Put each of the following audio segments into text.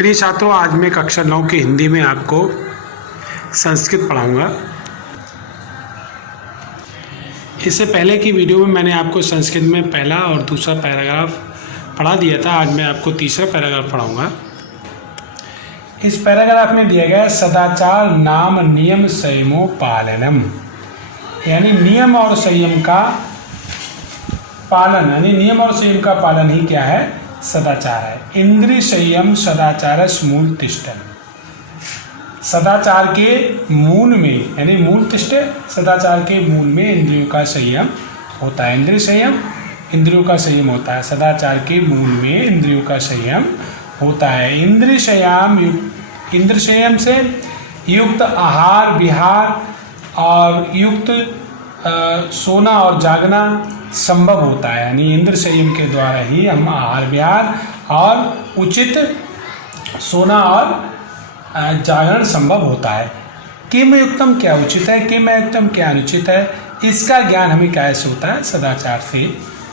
प्रिय छात्रों, आज मैं कक्षा 9 की हिंदी में आपको संस्कृत पढ़ाऊंगा। इससे पहले की वीडियो में मैंने आपको संस्कृत में पहला और दूसरा पैराग्राफ पढ़ा दिया था। आज मैं आपको तीसरा पैराग्राफ पढ़ाऊंगा। इस पैराग्राफ में दिया गया सदाचार नाम नियम संयमो पालनम, यानी नियम और संयम का पालन, यानी नियम और संयम का पालन ही क्या है? सदाचार है। इंद्रिय संयम सदाचारस मूल तिष्ठन, सदाचार के मूल में, यानी मूल तिष्ठे, सदाचार के मूल में इंद्रियों का संयम होता है। इंद्रिय संयम, इंद्रियों का संयम होता है। सदाचार के मूल में इंद्रियों का संयम होता है। इंद्रिय संयम से युक्त आहार विहार और युक्त सोना और जागना संभव होता है। यानी इंद्र संयम के द्वारा ही हम आहार विहार और उचित सोना और जागरण संभव होता है। किम युक्तम क्या उचित है, किम युक्तम क्या अनुचित है, इसका ज्ञान हमें कैसे होता है? सदाचार से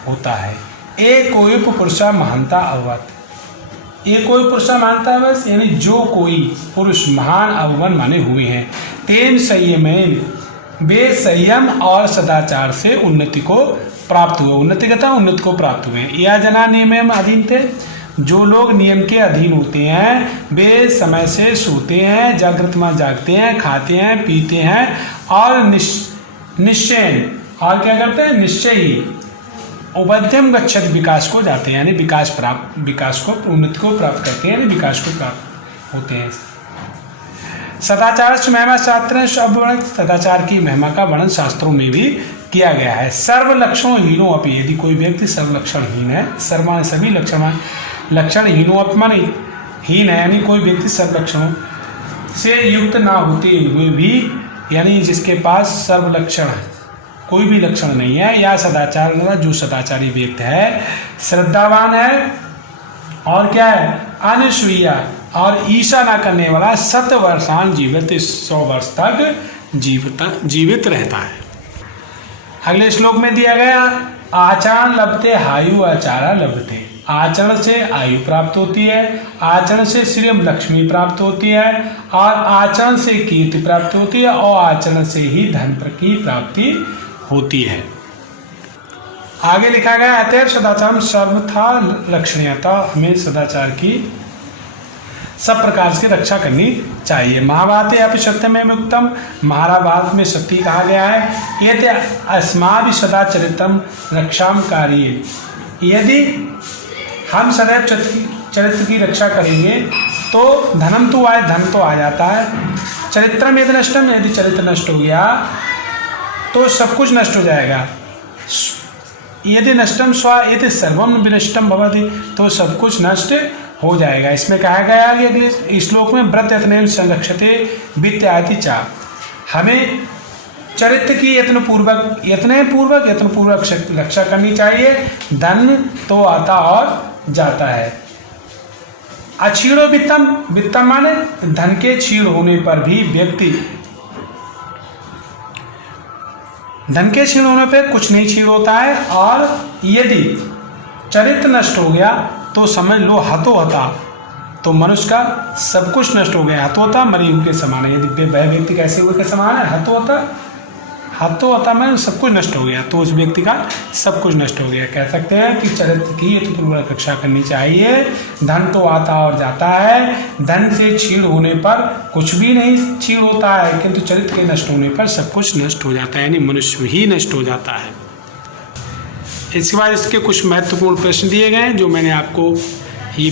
होता है। एक कोई पुरुषा महानता अवत, एक कोई पुरुषा महानता अवत, यानी जो कोई पुरुष महान अववन माने हुए हैं, तेन संयमेन, वे संयम और सदाचार से उन्नति को प्राप्त हुए, उन्नतिगता उन्नति को प्राप्त हुए। या जना नियम अधीन थे, जो लोग नियम के अधीन होते हैं वे समय से सोते हैं, जागृत में जागते हैं, खाते हैं, पीते हैं और निश्चय, और क्या करते हैं? निश्चय ही उबध्यम गच्छत, विकास को जाते हैं, यानी विकास को, उन्नति को प्राप्त करते हैं, यानी विकास को प्राप्त होते हैं। सदाचार महिमा शास्त्र शब्द, सदाचार की महिमा का वर्णन शास्त्रों में भी किया गया है। सर्व लक्षणों हीनो अपि, यदि कोई व्यक्ति सर्व लक्षणहीन है, सर्व सभी लक्षण हीनो अपमान हीन है, यानी कोई व्यक्ति सर्व लक्षणों से युक्त ना होते हुए भी, यानी जिसके पास सर्व लक्षण कोई भी लक्षण नहीं है, या सदाचार, जो सदाचारी व्यक्ति है, श्रद्धावान है और क्या है? अनुसूया और ईर्षा ना करने वाला, 7 वर्षान जीवित, 100 वर्ष तक जीवित रहता है। अगले श्लोक में दिया गया आचरण लभते आयु आचारा लभते, आचरण से आयु प्राप्त होती है, आचरण से श्री लक्ष्मी प्राप्त होती है, और आचरण से कीर्ति प्राप्त होती है, और आचरण से ही धन की प्राप्ति होती है। आगे लिखा गया अतएव सदाचार सर्वथा लक्षणीयता, हमें सदाचार की सब प्रकार से रक्षा करनी चाहिए। महाभारते अपि सत्यमेव उक्तम, महाभारत में सत्य कहा गया है। ये ते अस्माभि सदा चरित्रम रक्षाम कार्य, यदि हम सदैव चरित्र की रक्षा करेंगे तो धनम तो आए, धन तो आ जाता है। चरित्रम यदि नष्टम, यदि चरित्र नष्ट हो गया तो सब कुछ नष्ट हो जाएगा। यदि नष्टम स्व यदि सर्वम विनष्टम भवति, तो सब कुछ नष्ट हो जाएगा। इसमें कहा गया है कि अगले श्लोक में व्रत यत्न संरक्षते वित्त आदि चा, हमें चरित्र की यत्नपूर्वक रक्षा करनी चाहिए। धन तो आता और जाता है। अक्षीणो वित्तम, वित्तम माने धन के क्षीण होने पर भी व्यक्ति, धन के क्षीण होने पर कुछ नहीं क्षीण होता है, और यदि चरित्र नष्ट हो गया तो समझ लो हतोहता, तो मनुष्य का सब कुछ नष्ट हो गया। हतोहता मरी हुए के समान है। यदि वह व्यक्ति कैसे हुए के समान है? हतोहता में सब कुछ नष्ट हो गया, तो उस व्यक्ति का सब कुछ नष्ट हो गया। कह सकते हैं कि चरित्र की पूर्वक रक्षा करनी चाहिए। धन तो आता और जाता है, धन से क्षीण होने पर कुछ भी नहीं क्षीण होता है, किंतु चरित्र के नष्ट होने पर सब कुछ नष्ट हो जाता है, यानी मनुष्य ही नष्ट हो जाता है। इसके बाद इसके कुछ महत्वपूर्ण प्रश्न दिए गए हैं, जो मैंने आपको ये